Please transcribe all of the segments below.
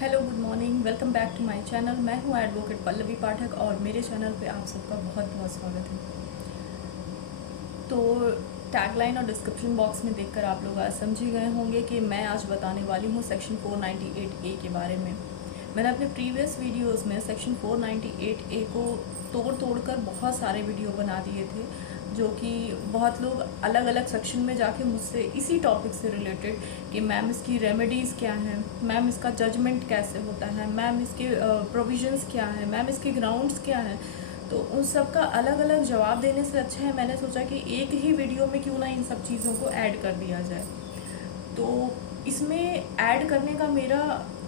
Hello, good morning, welcome back to my channel. मैं हूं advocate Pallavi पाठक और मेरे चैनल पे आप सबका बहुत बहुत स्वागत है। तो टैगलाइन और डिस्क्रिप्शन बॉक्स में देखकर आप लोग आज समझ ही गए होंगे कि मैं आज बताने वाली हूं सेक्शन 498A के बारे में। मैंने अपने प्रीवियस वीडियोस में सेक्शन 498A को तोड़ कर बहुत सारे वीडियो बना दिए थे, जो कि बहुत लोग अलग अलग सेक्शन में जाके मुझसे इसी टॉपिक से रिलेटेड कि मैम इसकी रेमेडीज़ क्या हैं, मैम इसका जजमेंट कैसे होता है, मैम इसके प्रोविजंस क्या हैं, मैम इसके ग्राउंड्स क्या हैं। तो उन सब का अलग अलग जवाब देने से अच्छा है मैंने सोचा कि एक ही वीडियो में क्यों ना इन सब चीज़ों को ऐड कर दिया जाए। तो इसमें ऐड करने का मेरा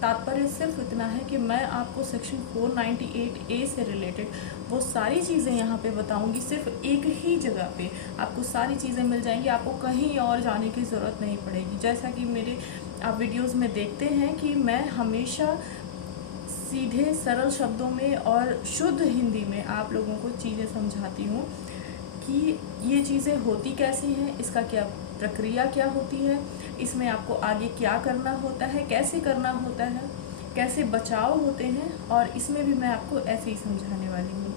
तात्पर्य सिर्फ इतना है कि मैं आपको सेक्शन 498A से रिलेटेड वो सारी चीज़ें यहाँ पे बताऊँगी। सिर्फ एक ही जगह पे आपको सारी चीज़ें मिल जाएंगी, आपको कहीं और जाने की ज़रूरत नहीं पड़ेगी। जैसा कि मेरे आप वीडियोस में देखते हैं कि मैं हमेशा सीधे सरल शब्दों में और शुद्ध हिंदी में आप लोगों को चीज़ें समझाती हूँ कि ये चीज़ें होती कैसी हैं, इसका क्या प्रक्रिया क्या होती है, इसमें आपको आगे क्या करना होता है, कैसे करना होता है, कैसे बचाव होते हैं, और इसमें भी मैं आपको ऐसे ही समझाने वाली हूँ।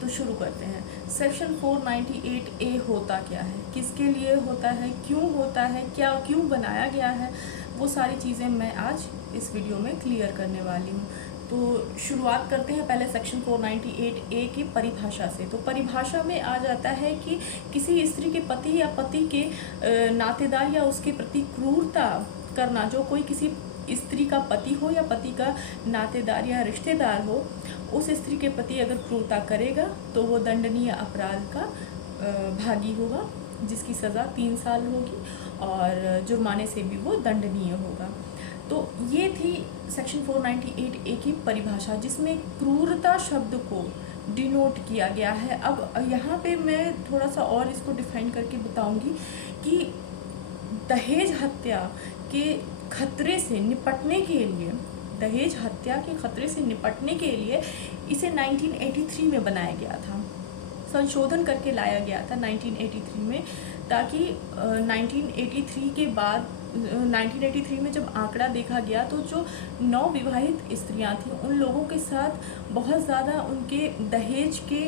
तो शुरू करते हैं। सेक्शन 498A होता क्या है, किसके लिए होता है, क्यों होता है, क्या क्यों बनाया गया है, वो सारी चीज़ें मैं आज इस वीडियो में क्लियर करने वाली हूँ। तो शुरुआत करते हैं पहले सेक्शन 498A की परिभाषा से। तो परिभाषा में आ जाता है कि किसी स्त्री के पति या पति के नातेदार या उसके प्रति क्रूरता करना, जो कोई किसी स्त्री का पति हो या पति का नातेदार या रिश्तेदार हो, उस स्त्री के प्रति अगर क्रूरता करेगा तो वो दंडनीय अपराध का भागी होगा, जिसकी सज़ा 3 साल होगी और जुर्माने से भी वो दंडनीय होगा। तो ये थी सेक्शन 498A की परिभाषा, जिसमें क्रूरता शब्द को डिनोट किया गया है। अब यहाँ पे मैं थोड़ा सा और इसको डिफाइन करके बताऊंगी कि दहेज हत्या के खतरे से निपटने के लिए, दहेज हत्या के खतरे से निपटने के लिए इसे 1983 में बनाया गया था, संशोधन करके लाया गया था 1983 में, ताकि 1983 के बाद 1983 में जब आंकड़ा देखा गया तो जो नवविवाहित स्त्रियां थीं उन लोगों के साथ बहुत ज़्यादा उनके दहेज के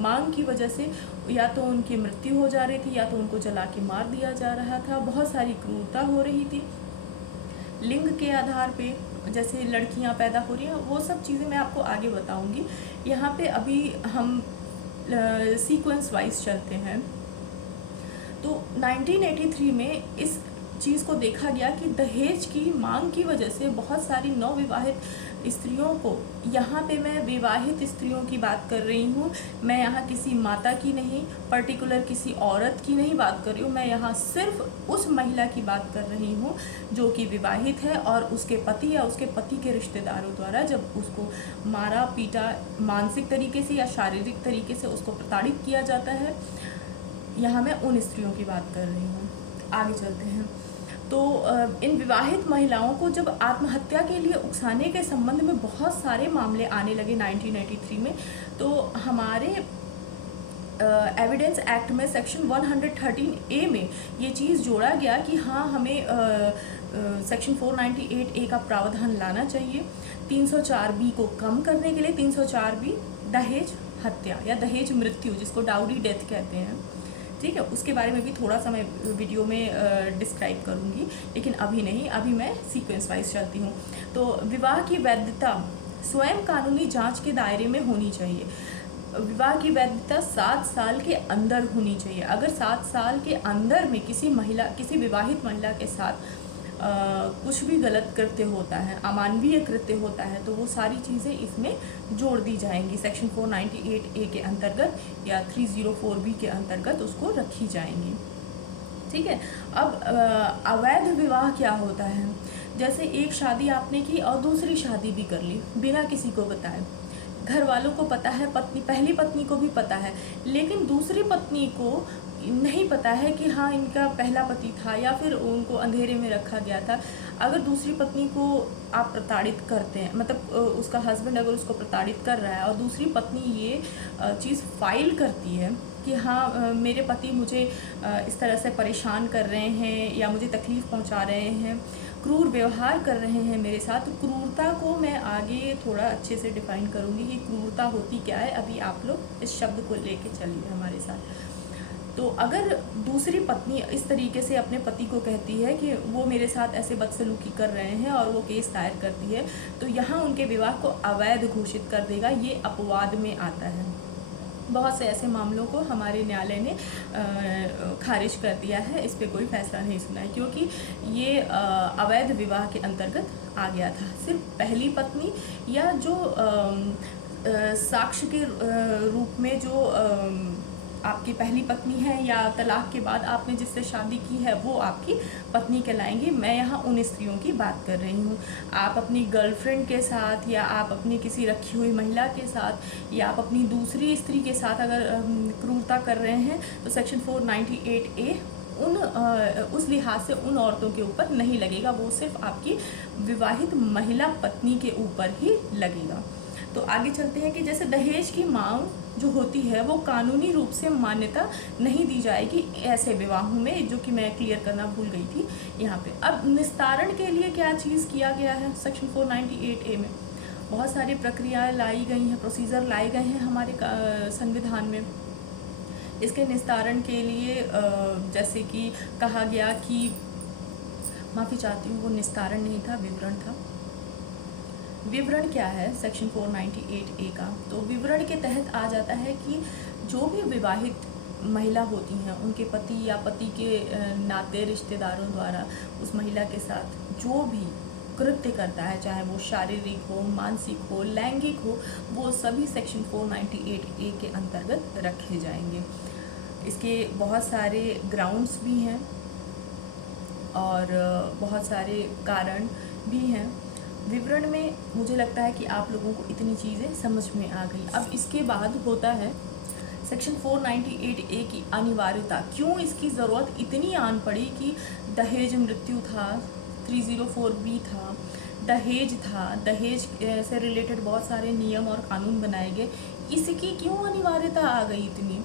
मांग की वजह से या तो उनकी मृत्यु हो जा रही थी या तो उनको जला के मार दिया जा रहा था, बहुत सारी क्रूरता हो रही थी लिंग के आधार पे, जैसे लड़कियां पैदा हो रही हैं, वो सब चीज़ें मैं आपको आगे बताऊंगी। यहाँ पे अभी हम सीक्वेंस वाइज चलते हैं। तो 1983 में इस चीज़ को देखा गया कि दहेज की मांग की वजह से बहुत सारी नवविवाहित स्त्रियों को, यहाँ पे मैं विवाहित स्त्रियों की बात कर रही हूँ, मैं यहाँ किसी माता की नहीं, पर्टिकुलर किसी औरत की नहीं बात कर रही हूँ, मैं यहाँ सिर्फ उस महिला की बात कर रही हूँ जो कि विवाहित है और उसके पति या उसके पति के रिश्तेदारों द्वारा जब उसको मारा पीटा, मानसिक तरीके से या शारीरिक तरीके से उसको प्रताड़ित किया जाता है। यहाँ मैं उन स्त्रियों की बात कर रही हूँ। आगे चलते हैं। तो इन विवाहित महिलाओं को जब आत्महत्या के लिए उकसाने के संबंध में बहुत सारे मामले आने लगे 1983 में, तो हमारे एविडेंस एक्ट में सेक्शन 113A में ये चीज़ जोड़ा गया कि हाँ, हमें सेक्शन 498A का प्रावधान लाना चाहिए 304B को कम करने के लिए। 304B दहेज हत्या या दहेज मृत्यु, जिसको डाउरी डेथ कहते हैं, ठीक है, उसके बारे में भी थोड़ा सा मैं वीडियो में डिस्क्राइब करूँगी, लेकिन अभी नहीं, अभी मैं सीक्वेंस वाइज चलती हूँ। तो विवाह की वैधता स्वयं कानूनी जांच के दायरे में होनी चाहिए। विवाह की वैधता 7 साल के अंदर होनी चाहिए। अगर 7 साल के अंदर में किसी विवाहित महिला के साथ कुछ भी गलत कृत्य होता है, अमानवीय कृत्य होता है, तो वो सारी चीज़ें इसमें जोड़ दी जाएंगी, सेक्शन 498A के अंतर्गत या 304B के अंतर्गत उसको रखी जाएंगी, ठीक है। अब अवैध विवाह क्या होता है? जैसे एक शादी आपने की और दूसरी शादी भी कर ली बिना किसी को बताए, घर वालों को पता है, पहली पत्नी को भी पता है, लेकिन दूसरी पत्नी को नहीं पता है कि हाँ, इनका पहला पति था, या फिर उनको अंधेरे में रखा गया था। अगर दूसरी पत्नी को आप प्रताड़ित करते हैं, मतलब उसका हस्बैंड अगर उसको प्रताड़ित कर रहा है और दूसरी पत्नी ये चीज़ फाइल करती है कि हाँ, मेरे पति मुझे इस तरह से परेशान कर रहे हैं या मुझे तकलीफ़ पहुंचा रहे हैं, क्रूर व्यवहार कर रहे हैं मेरे साथ। तो क्रूरता को मैं आगे थोड़ा अच्छे से डिफाइन करूँगी कि क्रूरता होती क्या है। अभी आप लोग इस शब्द को लेके चलिए हमारे साथ। तो अगर दूसरी पत्नी इस तरीके से अपने पति को कहती है कि वो मेरे साथ ऐसे बदसलूकी कर रहे हैं और वो केस दायर करती है, तो यहाँ उनके विवाह को अवैध घोषित कर देगा। ये अपवाद में आता है। बहुत से ऐसे मामलों को हमारे न्यायालय ने खारिज कर दिया है, इस पर कोई फैसला नहीं सुना है, क्योंकि ये अवैध विवाह के अंतर्गत आ गया था। सिर्फ पहली पत्नी या जो साक्ष्य के रूप में जो आपकी पहली पत्नी है या तलाक के बाद आपने जिससे शादी की है वो आपकी पत्नी कहलाएंगी। मैं यहाँ उन स्त्रियों की बात कर रही हूँ। आप अपनी गर्लफ्रेंड के साथ या आप अपनी किसी रखी हुई महिला के साथ या आप अपनी दूसरी स्त्री के साथ अगर क्रूरता कर रहे हैं तो सेक्शन 498A उस लिहाज से उन औरतों के ऊपर नहीं लगेगा, वो सिर्फ आपकी विवाहित महिला पत्नी के ऊपर ही लगेगा। तो आगे चलते हैं कि जैसे दहेज की मांग जो होती है वो कानूनी रूप से मान्यता नहीं दी जाएगी ऐसे विवाहों में, जो कि मैं क्लियर करना भूल गई थी यहाँ पे। अब निस्तारण के लिए क्या चीज़ किया गया है सेक्शन 498A में? बहुत सारी प्रक्रियाएं लाई गई हैं, प्रोसीजर लाए गए हैं हमारे संविधान में। इसके निस्तारण के लिए जैसे कि कहा गया कि, माफ़ी चाहती हूँ, वो निस्तारण नहीं था, विवरण था। विवरण क्या है सेक्शन 498A का? तो विवरण के तहत आ जाता है कि जो भी विवाहित महिला होती हैं उनके पति या पति के नाते रिश्तेदारों द्वारा उस महिला के साथ जो भी कृत्य करता है, चाहे वो शारीरिक हो, मानसिक हो, लैंगिक हो, वो सभी सेक्शन 498A के अंतर्गत रखे जाएंगे। इसके बहुत सारे ग्राउंड्स भी हैं और बहुत सारे कारण भी हैं। विवरण में मुझे लगता है कि आप लोगों को इतनी चीज़ें समझ में आ गई। अब इसके बाद होता है सेक्शन 498A की अनिवार्यता। क्यों इसकी ज़रूरत इतनी आन पड़ी कि दहेज मृत्यु था, 304B था, दहेज था, दहेज से रिलेटेड बहुत सारे नियम और कानून बनाए गए, इसकी क्यों अनिवार्यता आ गई इतनी?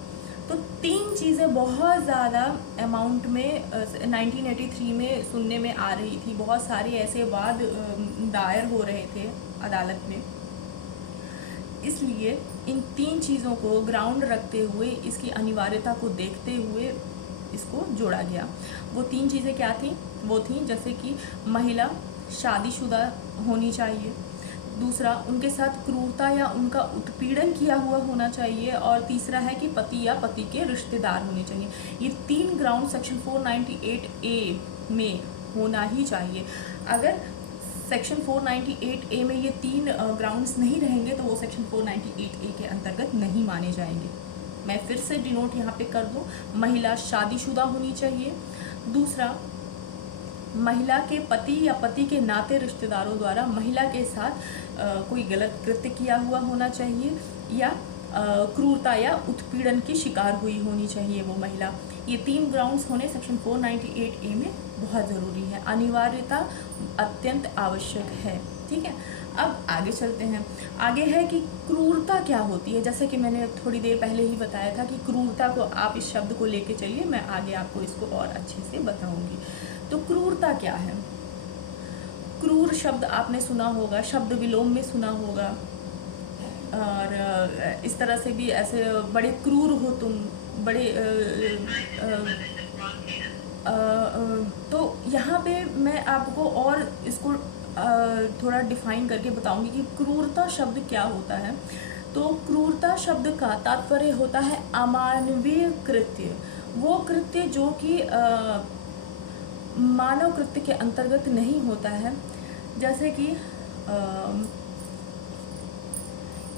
तो 3 चीज़ें बहुत ज़्यादा अमाउंट में 1983 में सुनने में आ रही थी। बहुत सारे ऐसे वाद दायर हो रहे थे अदालत में, इसलिए इन 3 चीज़ों को ग्राउंड रखते हुए, इसकी अनिवार्यता को देखते हुए इसको जोड़ा गया। वो 3 चीज़ें क्या थी? वो थी जैसे कि महिला शादीशुदा होनी चाहिए, दूसरा उनके साथ क्रूरता या उनका उत्पीड़न किया हुआ होना चाहिए, और तीसरा है कि पति या पति के रिश्तेदार होने चाहिए। ये 3 ग्राउंड सेक्शन 498A में होना ही चाहिए। अगर सेक्शन 498A में ये 3 ग्राउंड्स नहीं रहेंगे तो वो सेक्शन 498A के अंतर्गत नहीं माने जाएंगे। मैं फिर से डिनोट यहाँ पे कर दूँ, महिला शादीशुदा होनी चाहिए, दूसरा महिला के पति या पति के नाते रिश्तेदारों द्वारा महिला के साथ कोई गलत कृत्य किया हुआ होना चाहिए, या क्रूरता या उत्पीड़न की शिकार हुई होनी चाहिए वो महिला। ये 3 ग्राउंड्स होने सेक्शन 498A में बहुत ज़रूरी है, अनिवार्यता अत्यंत आवश्यक है। ठीक है, अब आगे चलते हैं। आगे है कि क्रूरता क्या होती है। जैसे कि मैंने थोड़ी देर पहले ही बताया था कि क्रूरता को आप इस शब्द को लेके चलिए, मैं आगे आपको इसको और अच्छे से बताऊंगी। तो क्रूरता क्या है? क्रूर शब्द आपने सुना होगा, शब्द विलोम में सुना होगा, और इस तरह से भी ऐसे बड़े क्रूर हो तुम, बड़े तो यहाँ पे मैं आपको और इसको थोड़ा डिफाइन करके बताऊंगी कि क्रूरता शब्द क्या होता है। तो क्रूरता शब्द का तात्पर्य होता है अमानवीय कृत्य, वो कृत्य जो कि मानव कृत्य के अंतर्गत नहीं होता है। जैसे कि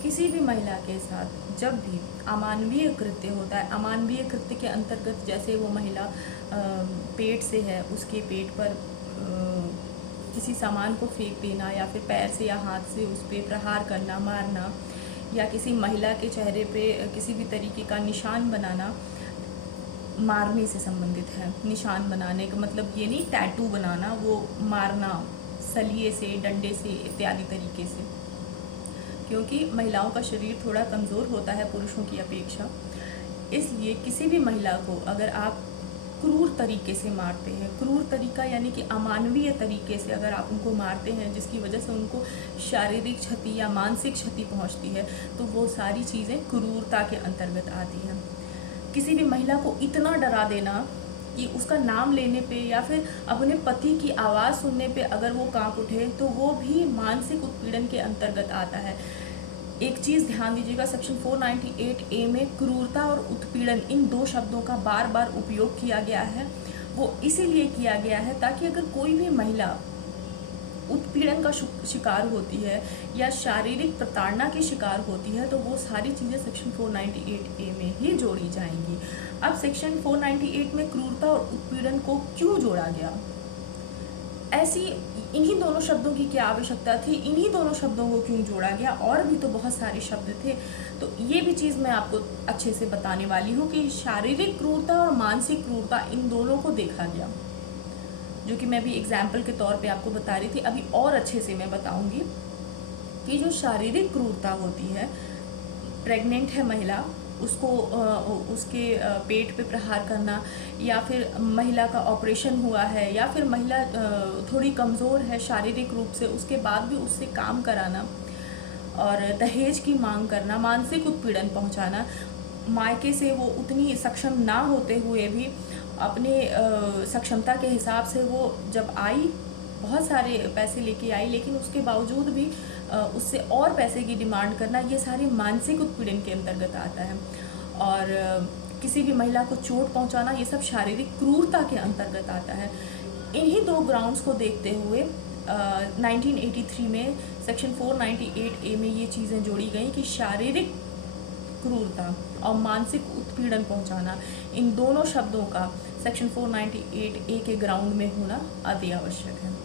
किसी भी महिला के साथ जब भी अमानवीय कृत्य होता है, अमानवीय कृत्य के अंतर्गत जैसे वो महिला पेट से है, उसके पेट पर किसी सामान को फेंक देना, या फिर पैर से या हाथ से उस पर प्रहार करना, मारना, या किसी महिला के चेहरे पे किसी भी तरीके का निशान बनाना, मारने से संबंधित है। निशान बनाने का मतलब ये नहीं टैटू बनाना, वो मारना सलिए से, डंडे से इत्यादि तरीके से, क्योंकि महिलाओं का शरीर थोड़ा कमज़ोर होता है पुरुषों की अपेक्षा। इसलिए किसी भी महिला को अगर आप क्रूर तरीके से मारते हैं। क्रूर तरीका यानी कि अमानवीय तरीके से अगर आप उनको मारते हैं जिसकी वजह से उनको शारीरिक क्षति या मानसिक क्षति पहुंचती है, तो वो सारी चीज़ें क्रूरता के अंतर्गत आती हैं। किसी भी महिला को इतना डरा देना कि उसका नाम लेने पे या फिर अपने पति की आवाज़ सुनने पे अगर वो कांप उठे, तो वो भी मानसिक उत्पीड़न के अंतर्गत आता है। एक चीज़ ध्यान दीजिएगा, सेक्शन 498A में क्रूरता और उत्पीड़न इन दो शब्दों का बार बार उपयोग किया गया है। वो इसीलिए किया गया है ताकि अगर कोई भी महिला उत्पीड़न का शिकार होती है या शारीरिक प्रताड़ना की शिकार होती है, तो वो सारी चीज़ें सेक्शन 498A में ही जोड़ी जाएंगी। अब सेक्शन 498 में क्रूरता और उत्पीड़न को क्यों जोड़ा गया? ऐसी इन्हीं दोनों शब्दों की क्या आवश्यकता थी? इन्हीं दोनों शब्दों को क्यों जोड़ा गया? और भी तो बहुत सारे शब्द थे। तो ये भी चीज़ मैं आपको अच्छे से बताने वाली हूँ कि शारीरिक क्रूरता और मानसिक क्रूरता इन दोनों को देखा गया, जो कि मैं भी एग्जाम्पल के तौर पे आपको बता रही थी। अभी और अच्छे से मैं बताऊंगी कि जो शारीरिक क्रूरता होती है, प्रेग्नेंट है महिला, उसको उसके पेट पे प्रहार करना, या फिर महिला का ऑपरेशन हुआ है, या फिर महिला थोड़ी कमज़ोर है शारीरिक रूप से, उसके बाद भी उससे काम कराना, और दहेज की मांग करना, मानसिक उत्पीड़न पहुंचाना, मायके से वो उतनी सक्षम ना होते हुए भी अपने सक्षमता के हिसाब से वो जब आई, बहुत सारे पैसे लेके आई, लेकिन उसके बावजूद भी उससे और पैसे की डिमांड करना, ये सारी मानसिक उत्पीड़न के अंतर्गत आता है। और किसी भी महिला को चोट पहुंचाना, ये सब शारीरिक क्रूरता के अंतर्गत आता है। इन्हीं दो ग्राउंड्स को देखते हुए 1983 में सेक्शन 498A में ये चीज़ें जोड़ी गई कि शारीरिक क्रूरता और मानसिक उत्पीड़न पहुंचाना, इन दोनों शब्दों का सेक्शन 498A के ग्राउंड में होना अति आवश्यक है।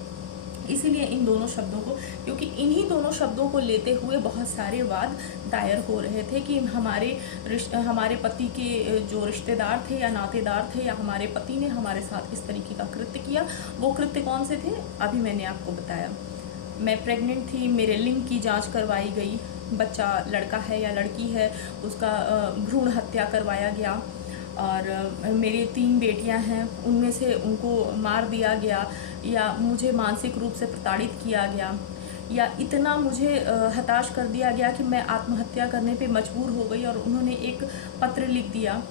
इसीलिए इन दोनों शब्दों को, क्योंकि इन्हीं दोनों शब्दों को लेते हुए बहुत सारे वाद दायर हो रहे थे कि हमारे पति के जो रिश्तेदार थे या नातेदार थे, या हमारे पति ने हमारे साथ इस तरीके का कृत्य किया। वो कृत्य कौन से थे? अभी मैंने आपको बताया। मैं प्रेग्नेंट थी, मेरे लिंग की जांच करवाई गई, बच्चा लड़का है या लड़की है, उसका भ्रूण हत्या करवाया गया, और मेरी 3 बेटियां हैं, उनमें से उनको मार दिया गया, या मुझे मानसिक रूप से प्रताड़ित किया गया, या इतना मुझे हताश कर दिया गया कि मैं आत्महत्या करने पे मजबूर हो गई, और उन्होंने एक पत्र लिख दिया,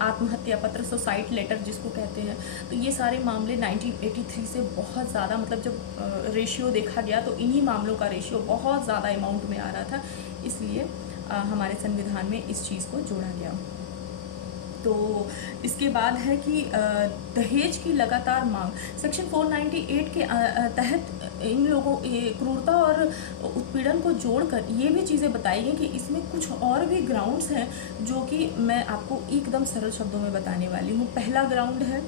आत्महत्या पत्र, सुसाइड लेटर जिसको कहते हैं। तो ये सारे मामले 1983 से बहुत ज़्यादा, मतलब जब रेशियो देखा गया तो इन्हीं मामलों का रेशियो बहुत ज़्यादा अमाउंट में आ रहा था, इसलिए हमारे संविधान में इस चीज़ को जोड़ा गया। तो इसके बाद है कि दहेज की लगातार मांग, सेक्शन 498 के तहत इन लोगों क्रूरता और उत्पीड़न को जोड़कर ये भी चीज़ें बताई गई कि इसमें कुछ और भी ग्राउंड्स हैं जो कि मैं आपको एकदम सरल शब्दों में बताने वाली हूँ। पहला ग्राउंड है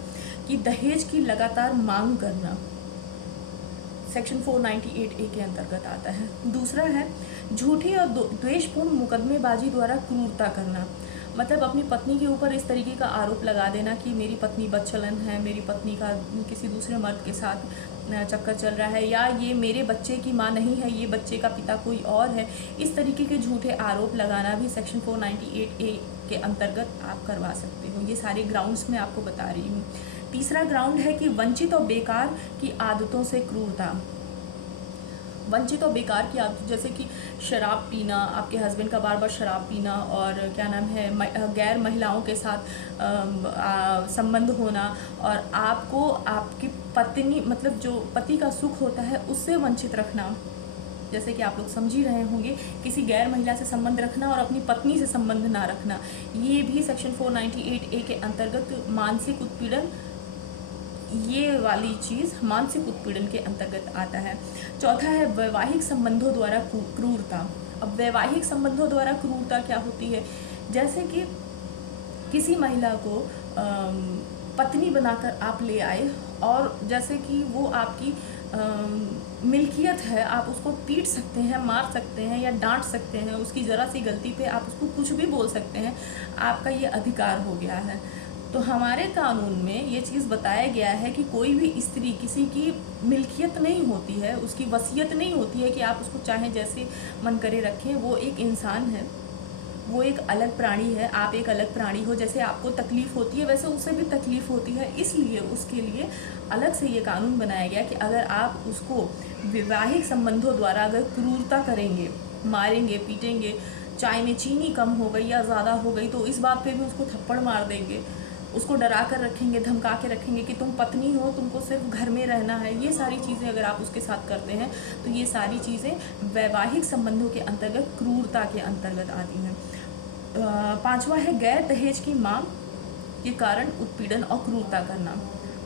कि दहेज की लगातार मांग करना, सेक्शन 498A के अंतर्गत आता है। दूसरा है झूठी और द्वेषपूर्ण मुकदमेबाजी द्वारा क्रूरता करना, मतलब अपनी पत्नी के ऊपर इस तरीके का आरोप लगा देना कि मेरी पत्नी बदचलन है, मेरी पत्नी का किसी दूसरे मर्द के साथ चक्कर चल रहा है, या ये मेरे बच्चे की माँ नहीं है, ये बच्चे का पिता कोई और है। इस तरीके के झूठे आरोप लगाना भी सेक्शन 498A के अंतर्गत आप करवा सकते हो। ये सारे ग्राउंड्स मैं आपको बता रही हूँ। तीसरा ग्राउंड है कि वंचित और बेकार की आदतों से क्रूरता। वंचित और बेकार की आदत, जैसे कि शराब पीना, आपके हस्बैंड का बार बार शराब पीना, और क्या नाम है, गैर महिलाओं के साथ संबंध होना, और आपको आपकी पत्नी, मतलब जो पति का सुख होता है उससे वंचित रखना। जैसे कि आप लोग समझ ही रहे होंगे, किसी गैर महिला से संबंध रखना और अपनी पत्नी से संबंध ना रखना, ये भी सेक्शन 498A के अंतर्गत मानसिक उत्पीड़न, ये वाली चीज़ मानसिक उत्पीड़न के अंतर्गत आता है। चौथा है वैवाहिक संबंधों द्वारा क्रूरता। अब वैवाहिक संबंधों द्वारा क्रूरता क्या होती है? जैसे कि किसी महिला को पत्नी बनाकर आप ले आए, और जैसे कि वो आपकी मिल्कियत है, आप उसको पीट सकते हैं, मार सकते हैं, या डांट सकते हैं, उसकी ज़रा सी गलती पे आप उसको कुछ भी बोल सकते हैं, आपका ये अधिकार हो गया है। तो हमारे कानून में ये चीज़ बताया गया है कि कोई भी स्त्री किसी की मिल्कियत नहीं होती है, उसकी वसीयत नहीं होती है कि आप उसको चाहे जैसे मन करे रखें। वो एक इंसान है, वो एक अलग प्राणी है, आप एक अलग प्राणी हो। जैसे आपको तकलीफ़ होती है वैसे उसे भी तकलीफ़ होती है, इसलिए उसके लिए अलग से ये कानून बनाया गया कि अगर आप उसको वैवाहिक संबंधों द्वारा अगर क्रूरता करेंगे, मारेंगे, पीटेंगे, चाय में चीनी कम हो गई या ज़्यादा हो गई तो इस बात पे भी उसको थप्पड़ मार देंगे, उसको डरा कर रखेंगे, धमका के रखेंगे कि तुम पत्नी हो, तुमको सिर्फ घर में रहना है, ये सारी चीज़ें अगर आप उसके साथ करते हैं तो ये सारी चीज़ें वैवाहिक संबंधों के अंतर्गत क्रूरता के अंतर्गत आती हैं। पांचवा है गैर दहेज की मांग के कारण उत्पीड़न और क्रूरता करना।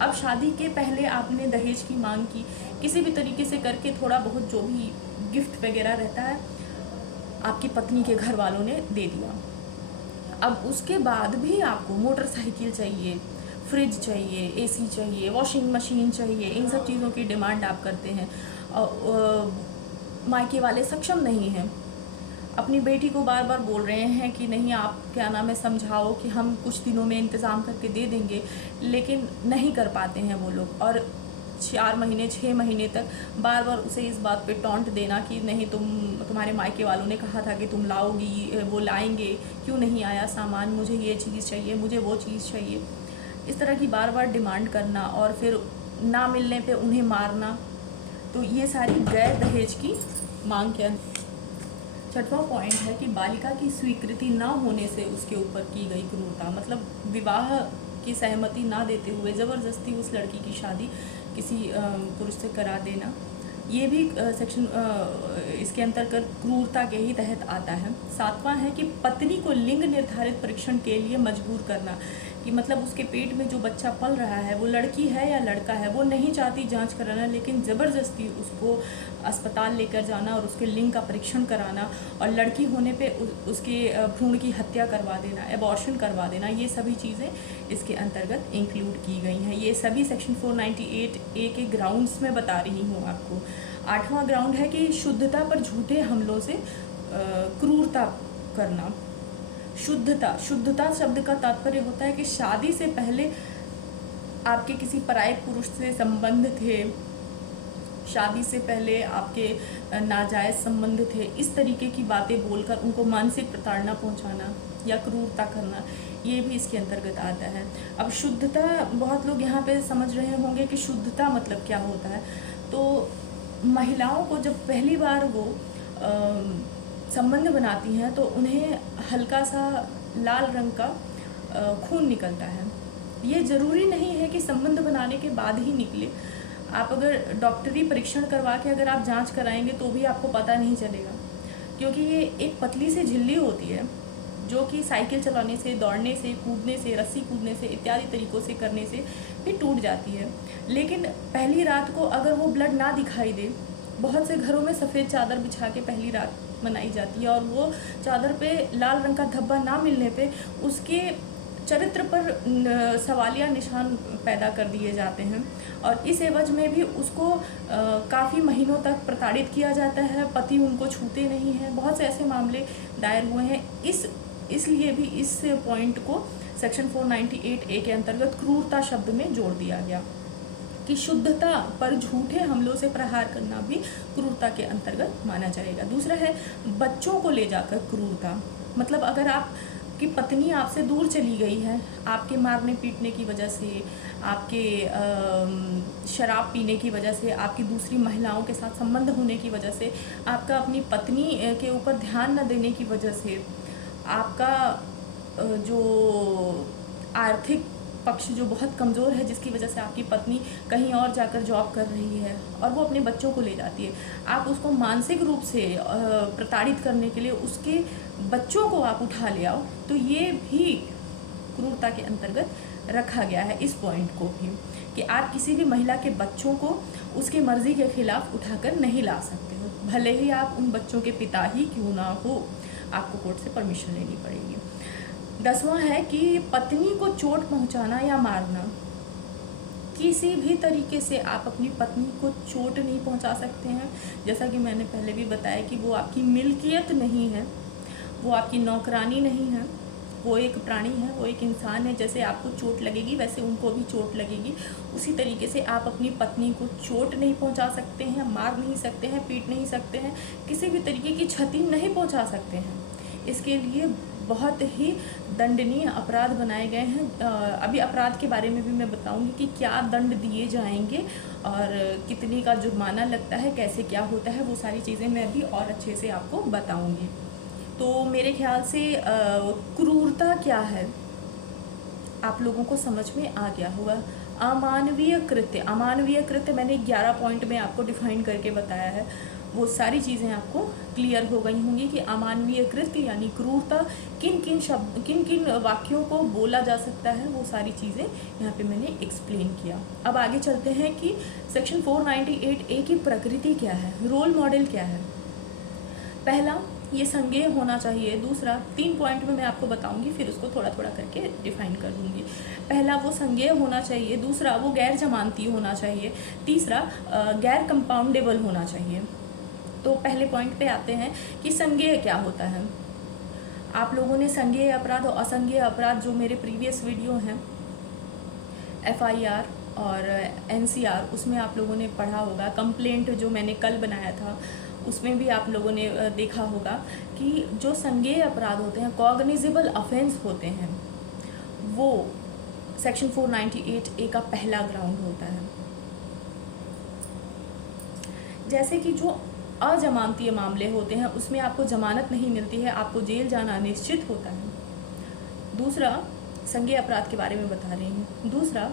अब शादी के पहले आपने दहेज की मांग की, किसी भी तरीके से करके थोड़ा बहुत जो भी गिफ्ट वगैरह रहता है आपकी पत्नी के घर वालों ने दे दिया। अब उसके बाद भी आपको मोटरसाइकिल चाहिए, फ्रिज चाहिए, एसी चाहिए, वॉशिंग मशीन चाहिए, इन सब चीज़ों की डिमांड आप करते हैं और मायके वाले सक्षम नहीं हैं, अपनी बेटी को बार बार बोल रहे हैं कि नहीं आप क्या नाम है समझाओ कि हम कुछ दिनों में इंतज़ाम करके दे देंगे, लेकिन नहीं कर पाते हैं वो लोग। और 4 महीने 6 महीने तक बार बार उसे इस बात पे टॉन्ट देना कि नहीं तुम्हारे मायके वालों ने कहा था कि तुम लाओगी, वो लाएंगे, क्यों नहीं आया सामान, मुझे ये चीज़ चाहिए, मुझे वो चीज़ चाहिए, इस तरह की बार बार डिमांड करना और फिर ना मिलने पे उन्हें मारना। तो ये सारी गैर दहेज की मांग के अंदर। छठवां पॉइंट है कि बालिका की स्वीकृति ना होने से उसके ऊपर की गई क्रूरता, मतलब विवाह की सहमति ना देते हुए ज़बरदस्ती उस लड़की की शादी किसी पुरुष से करा देना, ये भी सेक्शन इसके अंतर्गत क्रूरता के ही तहत आता है। सातवां है कि पत्नी को लिंग निर्धारित परीक्षण के लिए मजबूर करना, कि मतलब उसके पेट में जो बच्चा पल रहा है वो लड़की है या लड़का है, वो नहीं चाहती जांच कराना, लेकिन ज़बरदस्ती उसको अस्पताल लेकर जाना और उसके लिंग का परीक्षण कराना और लड़की होने पे उसके भ्रूण की हत्या करवा देना, एबॉर्शन करवा देना, ये सभी चीज़ें इसके अंतर्गत इंक्लूड की गई हैं। ये सभी सेक्शन 498A के ग्राउंड्स में बता रही हूँ आपको। आठवां ग्राउंड है कि शुद्धता पर झूठे हमलों से क्रूरता करना। शुद्धता शब्द का तात्पर्य होता है कि शादी से पहले आपके किसी पराये पुरुष से संबंध थे, शादी से पहले आपके नाजायज़ संबंध थे, इस तरीके की बातें बोलकर उनको मानसिक प्रताड़ना पहुंचाना या क्रूरता करना, ये भी इसके अंतर्गत आता है। अब शुद्धता, बहुत लोग यहाँ पे समझ रहे होंगे कि शुद्धता मतलब क्या होता है। तो महिलाओं को जब पहली बार वो संबंध बनाती हैं तो उन्हें हल्का सा लाल रंग का खून निकलता है। ये ज़रूरी नहीं है कि संबंध बनाने के बाद ही निकले, आप अगर डॉक्टरी परीक्षण करवा के अगर आप जांच कराएंगे तो भी आपको पता नहीं चलेगा, क्योंकि ये एक पतली सी झिल्ली होती है जो कि साइकिल चलाने से, दौड़ने से, कूदने से, रस्सी कूदने से इत्यादि तरीक़ों से करने से भी टूट जाती है। लेकिन पहली रात को अगर वो ब्लड ना दिखाई दे, बहुत से घरों में सफ़ेद चादर बिछा के पहली रात मनाई जाती है और वो चादर पे लाल रंग का धब्बा ना मिलने पे उसके चरित्र पर सवालिया निशान पैदा कर दिए जाते हैं और इस एवज में भी उसको काफ़ी महीनों तक प्रताड़ित किया जाता है, पति उनको छूते नहीं हैं। बहुत से ऐसे मामले दायर हुए हैं। इसलिए भी इस पॉइंट को सेक्शन 498A के अंतर्गत क्रूरता शब्द में जोड़ दिया गया कि शुद्धता पर झूठे हमलों से प्रहार करना भी क्रूरता के अंतर्गत माना जाएगा। दूसरा है बच्चों को ले जाकर क्रूरता, मतलब अगर आपकी पत्नी आपसे दूर चली गई है, आपके मारने पीटने की वजह से, आपके शराब पीने की वजह से, आपकी दूसरी महिलाओं के साथ संबंध होने की वजह से, आपका अपनी पत्नी के ऊपर ध्यान न देने की वजह से, आपका जो आर्थिक पक्ष जो बहुत कमज़ोर है, जिसकी वजह से आपकी पत्नी कहीं और जाकर जॉब कर रही है और वो अपने बच्चों को ले जाती है, आप उसको मानसिक रूप से प्रताड़ित करने के लिए उसके बच्चों को आप उठा ले आओ, तो ये भी क्रूरता के अंतर्गत रखा गया है। इस पॉइंट को भी कि आप किसी भी महिला के बच्चों को उसकी मर्ज़ी के खिलाफ उठाकर नहीं ला सकते हो, भले ही आप उन बच्चों के पिता ही क्यों ना हो, आपको कोर्ट से परमिशन लेनी पड़ेगी। 10वां है कि पत्नी को चोट पहुंचाना या मारना, किसी भी तरीके से आप अपनी पत्नी को चोट नहीं पहुंचा सकते हैं। जैसा कि मैंने पहले भी बताया कि वो आपकी मिल्कियत नहीं है, वो आपकी नौकरानी नहीं है, वो एक प्राणी है, वो एक इंसान है। जैसे आपको चोट लगेगी वैसे उनको भी चोट लगेगी, उसी तरीके से आप अपनी पत्नी को चोट नहीं पहुंचा सकते हैं, मार नहीं सकते हैं, पीट नहीं सकते हैं, किसी भी तरीके की क्षति नहीं पहुंचा सकते हैं। इसके लिए बहुत ही दंडनीय अपराध बनाए गए हैं। अभी अपराध के बारे में भी मैं बताऊंगी कि क्या दंड दिए जाएंगे और कितने का जुर्माना लगता है, कैसे क्या होता है, वो सारी चीज़ें मैं अभी और अच्छे से आपको बताऊंगी। तो मेरे ख्याल से क्रूरता क्या है आप लोगों को समझ में आ गया होगा। अमानवीय कृत्य मैंने 11 पॉइंट में आपको डिफाइन करके बताया है। वो सारी चीज़ें आपको क्लियर हो गई होंगी कि अमानवीय कृत्य यानी क्रूरता किन किन वाक्यों को बोला जा सकता है, वो सारी चीज़ें यहाँ पे मैंने एक्सप्लेन किया। अब आगे चलते हैं कि सेक्शन 498A की प्रकृति क्या है, रोल मॉडल क्या है। पहला, ये संज्ञेय होना चाहिए। दूसरा, 3 पॉइंट में मैं आपको बताऊंगी, फिर उसको थोड़ा थोड़ा करके डिफाइन कर दूंगी। पहला, वो संज्ञेय होना चाहिए। दूसरा, वो गैर जमानती होना चाहिए। तीसरा, गैर कंपाउंडेबल होना चाहिए। तो पहले पॉइंट पे आते हैं कि संज्ञेय क्या होता है। आप लोगों ने संज्ञेय अपराध और असंज्ञेय अपराध जो मेरे प्रीवियस वीडियो हैं FIR और NCR, उसमें आप लोगों ने पढ़ा होगा। कंप्लेंट जो मैंने कल बनाया था उसमें भी आप लोगों ने देखा होगा कि जो संज्ञेय अपराध होते हैं, कॉग्निजेबल ऑफेंस होते हैं, वो सेक्शन 498A का पहला ग्राउंड होता है। जैसे कि जो अजमानतीय मामले होते हैं उसमें आपको जमानत नहीं मिलती है, आपको जेल जाना निश्चित होता है। दूसरा, संज्ञेय अपराध के बारे में बता रही हूँ। दूसरा,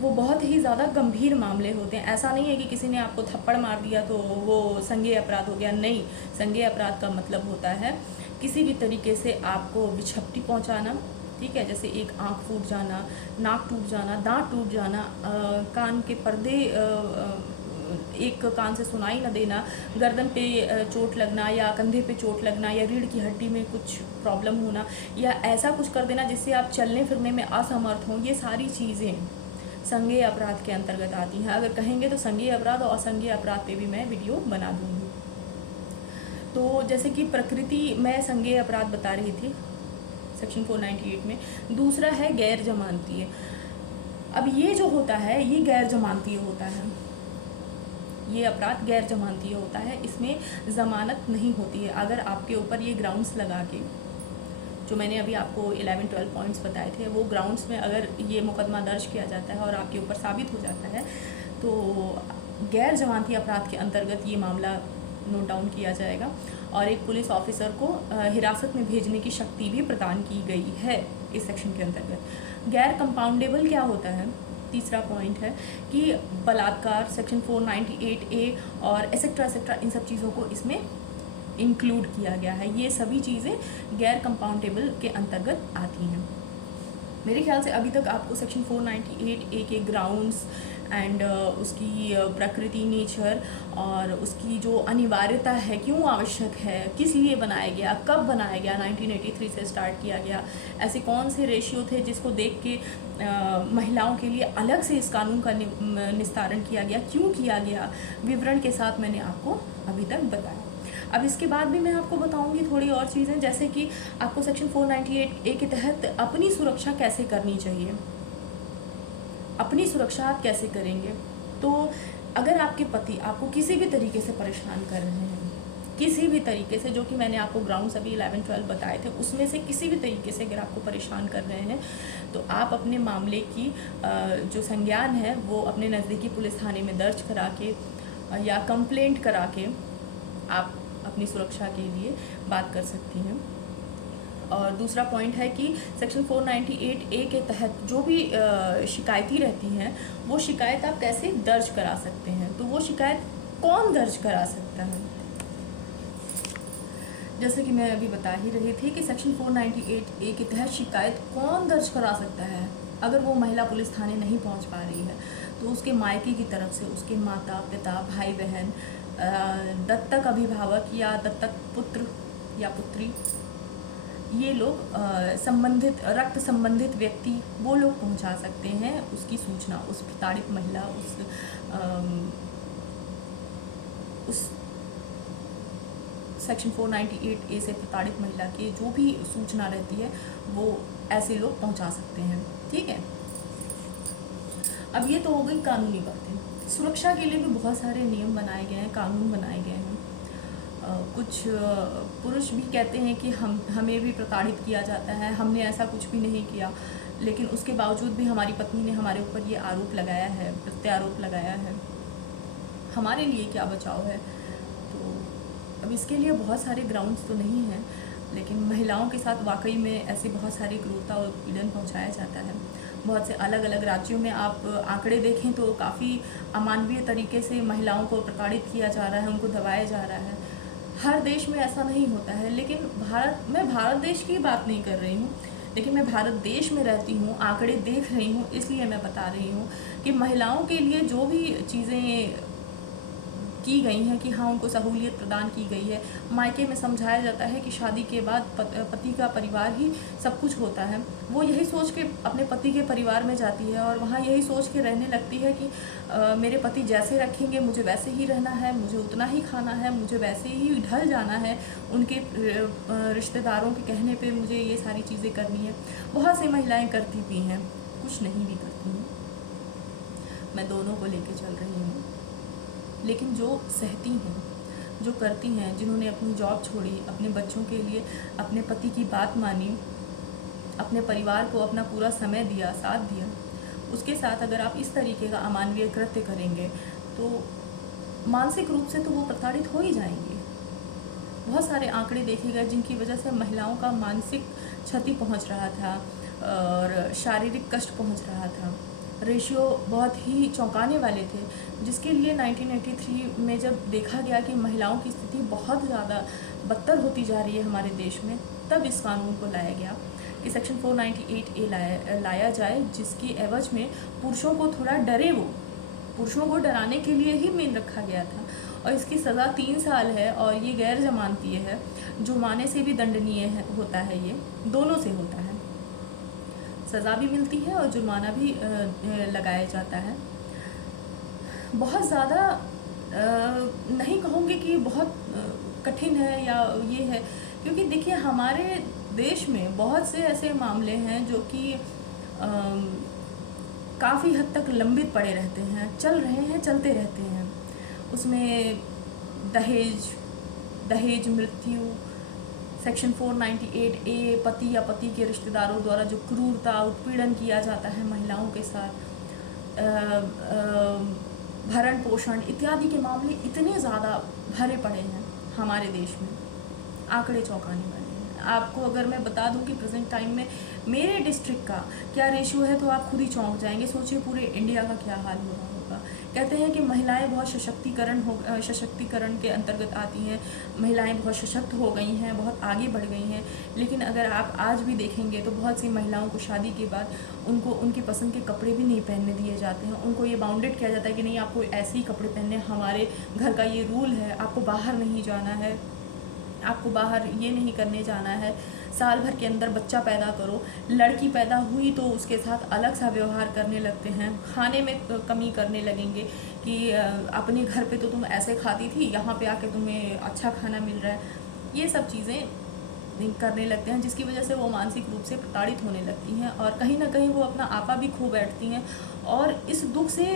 वो बहुत ही ज़्यादा गंभीर मामले होते हैं। ऐसा नहीं है कि किसी ने आपको थप्पड़ मार दिया तो वो संज्ञेय अपराध हो गया, नहीं। संज्ञेय अपराध का मतलब होता है किसी भी तरीके से आपको विक्षति पहुंचाना, ठीक है, जैसे एक आँख फूट जाना, नाक टूट जाना, दांत टूट जाना, कान के पर्दे, एक कान से सुनाई न देना, गर्दन पे चोट लगना या कंधे पे चोट लगना या रीढ़ की हड्डी में कुछ प्रॉब्लम होना या ऐसा कुछ कर देना जिससे आप चलने फिरने में असमर्थ हों, ये सारी चीज़ें संज्ञेय अपराध के अंतर्गत आती हैं। अगर कहेंगे तो संज्ञेय अपराध और असंज्ञेय अपराध पे भी मैं वीडियो बना दूँगी। तो जैसे कि प्रकृति मैं संज्ञेय अपराध बता रही थी सेक्शन 498 में। दूसरा है गैर जमानतीय। अब ये जो होता है ये गैर जमानतीय होता है, ये अपराध गैर जमानतीय होता है। इसमें ज़मानत नहीं होती है। अगर आपके ऊपर ये ग्राउंड्स लगा के, जो मैंने अभी आपको 11-12 पॉइंट्स बताए थे, वो ग्राउंड्स में अगर ये मुकदमा दर्ज किया जाता है और आपके ऊपर साबित हो जाता है तो गैर जमानती अपराध के अंतर्गत ये मामला नोट डाउन किया जाएगा और एक पुलिस ऑफिसर को हिरासत में भेजने की शक्ति भी प्रदान की गई है इस सेक्शन के अंतर्गत। गैर कंपाउंडेबल क्या होता है, तीसरा पॉइंट है कि बलात्कार सेक्शन 498A और एसेट्रा इन सब चीज़ों को इसमें इंक्लूड किया गया है। ये सभी चीज़ें गैर कंपाउंडेबल के अंतर्गत आती हैं। मेरे ख्याल से अभी तक आपको सेक्शन 498A के ग्राउंड्स एंड उसकी प्रकृति, नेचर और उसकी जो अनिवार्यता है, क्यों आवश्यक है, किस लिए बनाया गया, कब बनाया गया, 1983 से स्टार्ट किया गया, ऐसे कौन से रेशियो थे जिसको देख के महिलाओं के लिए अलग से इस कानून का निस्तारण किया गया, क्यों किया गया, विवरण के साथ मैंने आपको अभी तक बताया। अब इसके बाद भी मैं आपको बताऊंगी थोड़ी और चीज़ें, जैसे कि आपको सेक्शन 498A के तहत अपनी सुरक्षा कैसे करनी चाहिए, अपनी सुरक्षा आप कैसे करेंगे। तो अगर आपके पति आपको किसी भी तरीके से परेशान कर रहे हैं, किसी भी तरीके से, जो कि मैंने आपको ग्राउंड्स अभी 11-12 बताए थे, उसमें से किसी भी तरीके से अगर आपको परेशान कर रहे हैं तो आप अपने मामले की जो संज्ञान है वो अपने नज़दीकी पुलिस थाने में दर्ज करा के या कंप्लेंट करा के आप अपनी सुरक्षा के लिए बात कर सकती हैं। और दूसरा पॉइंट है कि सेक्शन 498A के तहत जो भी शिकायती रहती हैं वो शिकायत आप कैसे दर्ज करा सकते हैं। तो वो शिकायत कौन दर्ज करा सकता है, जैसे कि मैं अभी बता ही रही थी कि सेक्शन 498A के तहत शिकायत कौन दर्ज करा सकता है। अगर वो महिला पुलिस थाने नहीं पहुंच पा रही है तो उसके मायके की तरफ से उसके माता पिता, भाई बहन, दत्तक अभिभावक या दत्तक पुत्र या पुत्री, ये लोग संबंधित रक्त संबंधित व्यक्ति वो लोग पहुंचा सकते हैं उसकी सूचना, उस प्रताड़ित महिला, उस सेक्शन 498A से प्रताड़ित महिला की जो भी सूचना रहती है वो ऐसे लोग पहुंचा सकते हैं। ठीक है, अब ये तो हो गई कानूनी बातें। सुरक्षा के लिए भी बहुत सारे नियम बनाए गए हैं, कानून बनाए गए हैं। कुछ पुरुष भी कहते हैं कि हमें भी प्रताड़ित किया जाता है, हमने ऐसा कुछ भी नहीं किया, लेकिन उसके बावजूद भी हमारी पत्नी ने हमारे ऊपर ये आरोप लगाया है, प्रत्यारोप लगाया है। हमारे लिए क्या बचाव है? तो अब इसके लिए बहुत सारे ग्राउंड्स तो नहीं हैं, लेकिन महिलाओं के साथ वाकई में ऐसे बहुत सारी क्रूरता और पीड़न पहुंचाया जाता है। बहुत से अलग अलग राज्यों में आप आंकड़े देखें तो काफ़ी अमानवीय तरीके से महिलाओं को प्रताड़ित किया जा रहा है, उनको दबाया जा रहा है। हर देश में ऐसा नहीं होता है, लेकिन मैं भारत देश की बात नहीं कर रही हूँ, लेकिन मैं भारत देश में रहती हूँ, आंकड़े देख रही हूँ, इसलिए मैं बता रही हूँ कि महिलाओं के लिए जो भी चीज़ें की गई हैं कि हाँ उनको सहूलियत प्रदान की गई है। मायके में समझाया जाता है कि शादी के बाद पति का परिवार ही सब कुछ होता है। वो यही सोच के अपने पति के परिवार में जाती है और वहाँ यही सोच के रहने लगती है कि मेरे पति जैसे रखेंगे मुझे वैसे ही रहना है, मुझे उतना ही खाना है, मुझे वैसे ही ढल जाना है, उनके रिश्तेदारों के कहने पे मुझे ये सारी चीज़ें करनी है। बहुत सी महिलाएँ करती भी हैं, कुछ नहीं भी करती हैं। मैं दोनों को लेके चल रही हूँ, लेकिन जो सहती हैं, जो करती हैं, जिन्होंने अपनी जॉब छोड़ी, अपने बच्चों के लिए अपने पति की बात मानी, अपने परिवार को अपना पूरा समय दिया, साथ दिया, उसके साथ अगर आप इस तरीके का अमानवीय कृत्य करेंगे तो मानसिक रूप से तो वो प्रताड़ित हो ही जाएंगे। बहुत सारे आंकड़े देखे गए जिनकी वजह से महिलाओं का मानसिक क्षति पहुंच रहा था और शारीरिक कष्ट पहुंच रहा था। रेशियो बहुत ही चौंकाने वाले थे, जिसके लिए 1983 में जब देखा गया कि महिलाओं की स्थिति बहुत ज़्यादा बदतर होती जा रही है हमारे देश में, तब इस कानून को लाया गया कि सेक्शन 498A लाया जाए, जिसकी एवज में पुरुषों को थोड़ा डरे, वो पुरुषों को डराने के लिए ही मेन रखा गया था। और इसकी सज़ा 3 साल है और ये गैर जमानतीय है, जुर्माने से भी दंडनीय होता है, ये दोनों से होता है। सज़ा भी मिलती है और जुर्माना भी लगाया जाता है। बहुत ज़्यादा नहीं कहूँगी कि बहुत कठिन है या ये है, क्योंकि देखिए हमारे देश में बहुत से ऐसे मामले हैं जो कि काफ़ी हद तक लंबित पड़े रहते हैं, चल रहे हैं, चलते रहते हैं। उसमें दहेज मृत्यु, सेक्शन 498A पति या पति के रिश्तेदारों द्वारा जो क्रूरता उत्पीड़न किया जाता है महिलाओं के साथ, भरण पोषण इत्यादि के मामले इतने ज़्यादा भरे पड़े हैं हमारे देश में, आंकड़े चौंकाने वाले हैं। आपको अगर मैं बता दूं कि प्रेजेंट टाइम में मेरे डिस्ट्रिक्ट का क्या रेशियो है तो आप खुद ही चौंक जाएंगे। सोचिए पूरे इंडिया का क्या हाल हो रहा होगा। कहते हैं कि महिलाएं बहुत सशक्तिकरण के अंतर्गत आती हैं, महिलाएं बहुत सशक्त हो गई हैं, बहुत आगे बढ़ गई हैं, लेकिन अगर आप आज भी देखेंगे तो बहुत सी महिलाओं को शादी के बाद उनको उनकी पसंद के कपड़े भी नहीं पहनने दिए जाते हैं। उनको ये बाउंडेड किया जाता है कि नहीं आपको ऐसे ही कपड़े पहनने, हमारे घर का ये रूल है, आपको बाहर नहीं जाना है, आपको बाहर ये नहीं करने जाना है, साल भर के अंदर बच्चा पैदा करो। लड़की पैदा हुई तो उसके साथ अलग सा व्यवहार करने लगते हैं, खाने में कमी करने लगेंगे कि अपने घर पे तो तुम ऐसे खाती थी, यहाँ पे आके तुम्हें अच्छा खाना मिल रहा है। ये सब चीज़ें करने लगते हैं, जिसकी वजह से वो मानसिक रूप से प्रताड़ित होने लगती हैं और कहीं ना कहीं वो अपना आपा भी खो बैठती हैं और इस दुख से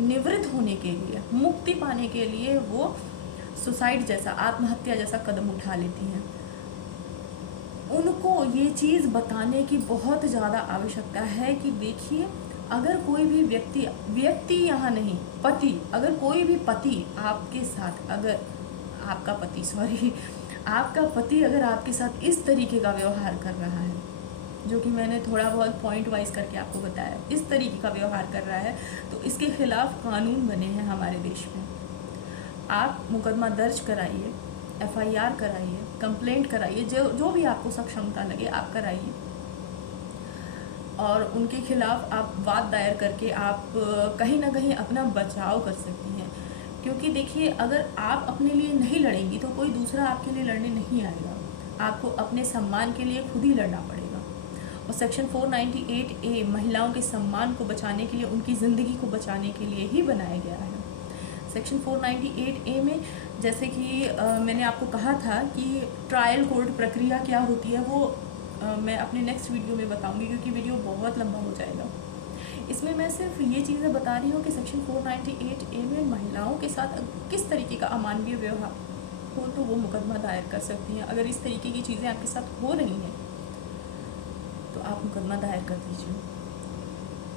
निवृत्त होने के लिए, मुक्ति पाने के लिए वो सुसाइड जैसा, आत्महत्या जैसा कदम उठा लेती हैं। उनको ये चीज़ बताने की बहुत ज़्यादा आवश्यकता है कि देखिए अगर कोई भी व्यक्ति यहाँ नहीं, पति, अगर कोई भी पति आपके साथ, अगर आपका पति अगर आपके साथ इस तरीके का व्यवहार कर रहा है, जो कि मैंने थोड़ा बहुत पॉइंट वाइज करके आपको बताया, इस तरीके का व्यवहार कर रहा है, तो इसके खिलाफ कानून बने हैं हमारे देश में। आप मुकदमा दर्ज कराइए, FIR कराइए, कंप्लेंट कराइए, जो भी आपको सक्षमता लगे आप कराइए और उनके खिलाफ आप वाद दायर करके आप कहीं ना कहीं अपना बचाव कर सकती हैं। क्योंकि देखिए अगर आप अपने लिए नहीं लड़ेंगी तो कोई दूसरा आपके लिए लड़ने नहीं आएगा, आपको अपने सम्मान के लिए खुद ही लड़ना पड़ेगा। और सेक्शन 498A महिलाओं के सम्मान को बचाने के लिए, उनकी ज़िंदगी को बचाने के लिए ही बनाया गया है। सेक्शन 498A में जैसे कि मैंने आपको कहा था कि ट्रायल कोर्ट प्रक्रिया क्या होती है, वो मैं अपने नेक्स्ट वीडियो में बताऊंगी, क्योंकि वीडियो बहुत लंबा हो जाएगा। इसमें मैं सिर्फ ये चीज़ें बता रही हूँ कि सेक्शन 498A में महिलाओं के साथ किस तरीके का अमानवीय व्यवहार हो तो वो मुकदमा दायर कर सकती हैं। अगर इस तरीके की चीज़ें आपके साथ हो रही हैं तो आप मुकदमा दायर कर दीजिए।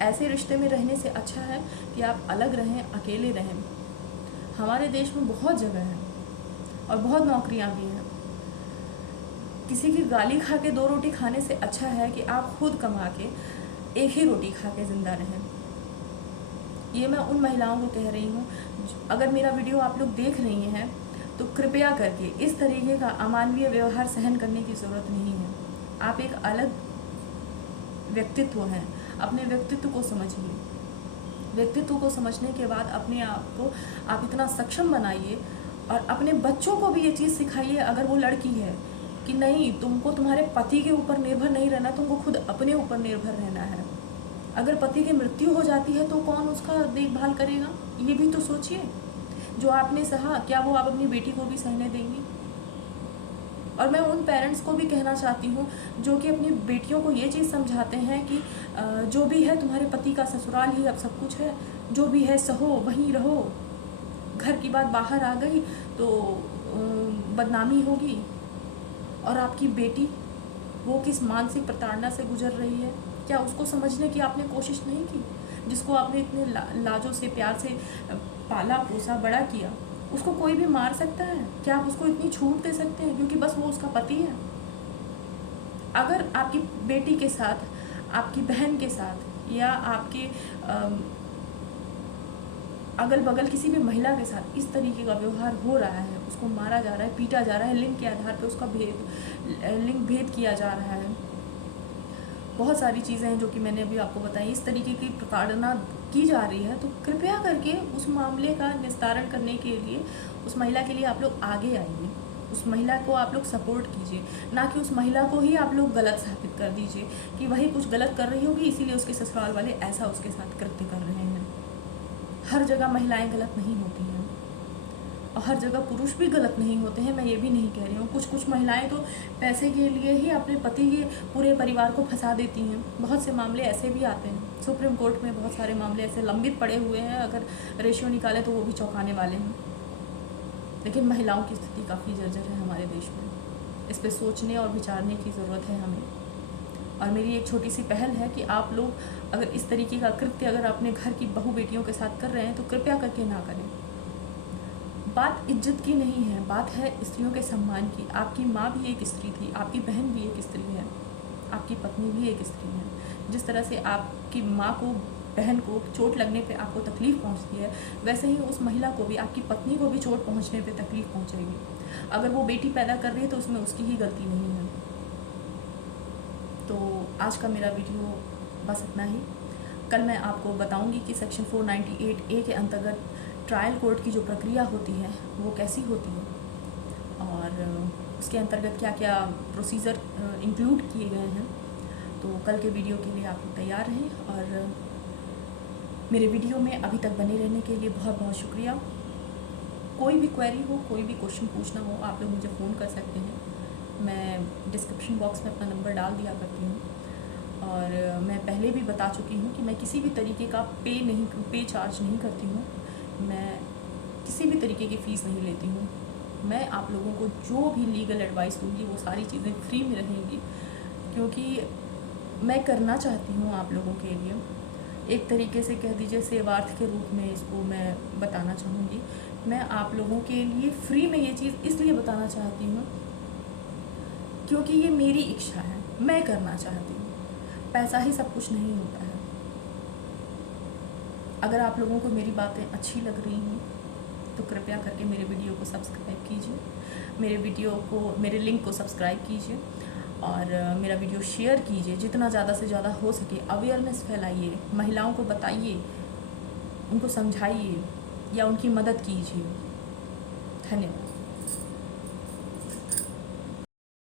ऐसे रिश्ते में रहने से अच्छा है कि आप अलग रहें, अकेले रहें। हमारे देश में बहुत जगह है और बहुत नौकरियां भी हैं। किसी की गाली खा के 2 रोटी खाने से अच्छा है कि आप खुद कमा के 1 ही रोटी खा के ज़िंदा रहें। ये मैं उन महिलाओं को कह रही हूँ, अगर मेरा वीडियो आप लोग देख रही हैं तो कृपया करके इस तरीके का अमानवीय व्यवहार सहन करने की ज़रूरत नहीं है। आप एक अलग व्यक्तित्व हैं, अपने व्यक्तित्व को समझिए। व्यक्तित्व को समझने के बाद अपने आप को आप इतना सक्षम बनाइए और अपने बच्चों को भी ये चीज़ सिखाइए, अगर वो लड़की है, कि नहीं, तुमको तुम्हारे पति के ऊपर निर्भर नहीं रहना, तुमको खुद अपने ऊपर निर्भर रहना है। अगर पति की मृत्यु हो जाती है तो कौन उसका देखभाल करेगा, ये भी तो सोचिए। जो आपने सहा, क्या वो आप अपनी बेटी को भी सहने देंगी? और मैं उन पेरेंट्स को भी कहना चाहती हूँ जो कि अपनी बेटियों को ये चीज़ समझाते हैं कि जो भी है तुम्हारे पति का ससुराल ही अब सब कुछ है, जो भी है सहो, वहीं रहो, घर की बात बाहर आ गई तो बदनामी होगी। और आपकी बेटी वो किस मानसिक प्रताड़ना से गुजर रही है, क्या उसको समझने की आपने कोशिश नहीं की? जिसको आपने इतने लाजों से, प्यार से पाला पोसा बड़ा किया, उसको कोई भी मार सकता है? क्या आप उसको इतनी छूट दे सकते हैं क्योंकि बस वो उसका पति है? अगर आपकी बेटी के साथ, आपकी बहन के साथ या आपके अगल बगल किसी भी महिला के साथ इस तरीके का व्यवहार हो रहा है, उसको मारा जा रहा है, पीटा जा रहा है, लिंग के आधार पर उसका लिंग भेद किया जा रहा है, बहुत सारी चीज़ें हैं जो कि मैंने अभी आपको बताई, इस तरीके की प्रताड़ना की जा रही है, तो कृपया करके उस मामले का निस्तारण करने के लिए उस महिला के लिए आप लोग आगे आइए। उस महिला को आप लोग सपोर्ट कीजिए, ना कि उस महिला को ही आप लोग गलत साबित कर दीजिए कि वही कुछ गलत कर रही होगी इसीलिए उसके ससुराल वाले ऐसा उसके साथ कृत्य कर रहे हैं। हर जगह महिलाएं गलत नहीं होती हैं और हर जगह पुरुष भी गलत नहीं होते हैं, मैं ये भी नहीं कह रही हूँ। कुछ महिलाएं तो पैसे के लिए ही अपने पति के पूरे परिवार को फंसा देती हैं। बहुत से मामले ऐसे भी आते हैं, सुप्रीम कोर्ट में बहुत सारे मामले ऐसे लंबित पड़े हुए हैं, अगर रेशियो निकाले तो वो भी चौंकाने वाले हैं। लेकिन महिलाओं की स्थिति काफ़ी जर्जर है हमारे देश में, इस पर सोचने और विचारने की ज़रूरत है हमें। और मेरी एक छोटी सी पहल है कि आप लोग अगर इस तरीके का कृत्य अगर अपने घर की बहू बेटियों के साथ कर रहे हैं तो कृपया करके ना करें। बात इज्जत की नहीं है, बात है स्त्रियों के सम्मान की। आपकी माँ भी एक स्त्री थी, आपकी बहन भी एक स्त्री है, आपकी पत्नी भी एक स्त्री है। जिस तरह से आपकी माँ को, बहन को चोट लगने पे आपको तकलीफ़ पहुंचती है, वैसे ही उस महिला को भी, आपकी पत्नी को भी चोट पहुंचने पे तकलीफ़ पहुंचेगी। अगर वो बेटी पैदा कर रही है तो उसमें उसकी ही गलती नहीं है। तो आज का मेरा वीडियो बस इतना ही। कल मैं आपको बताऊंगी कि सेक्शन 498A के अंतर्गत ट्रायल कोर्ट की जो प्रक्रिया होती है वो कैसी होती है और उसके अंतर्गत क्या क्या प्रोसीजर इंक्लूड किए गए हैं। तो कल के वीडियो के लिए आप लोग तैयार रहें और मेरे वीडियो में अभी तक बने रहने के लिए बहुत बहुत शुक्रिया। कोई भी क्वेरी हो, कोई भी क्वेश्चन पूछना हो, आप लोग मुझे फ़ोन कर सकते हैं। मैं डिस्क्रिप्शन बॉक्स में अपना नंबर डाल दिया करती हूँ और मैं पहले भी बता चुकी हूँ कि मैं किसी भी तरीके का पे चार्ज नहीं करती हूँ। मैं किसी भी तरीके की फ़ीस नहीं लेती हूँ। मैं आप लोगों को जो भी लीगल एडवाइस दूँगी वो सारी चीज़ें फ्री में रहेंगी, क्योंकि मैं करना चाहती हूँ आप लोगों के लिए, एक तरीके से कह दीजिए सेवार्थ के रूप में इसको मैं बताना चाहूँगी। मैं आप लोगों के लिए फ्री में ये चीज़ इसलिए बताना चाहती हूँ क्योंकि ये मेरी इच्छा है, मैं करना चाहती हूँ। पैसा ही सब कुछ नहीं होता है। अगर आप लोगों को मेरी बातें अच्छी लग रही हैं तो कृपया करके मेरे वीडियो को सब्सक्राइब कीजिए, मेरे लिंक को सब्सक्राइब कीजिए और मेरा वीडियो शेयर कीजिए, जितना ज़्यादा से ज़्यादा हो सके। अवेयरनेस फैलाइए, महिलाओं को बताइए, उनको समझाइए या उनकी मदद कीजिए। धन्यवाद।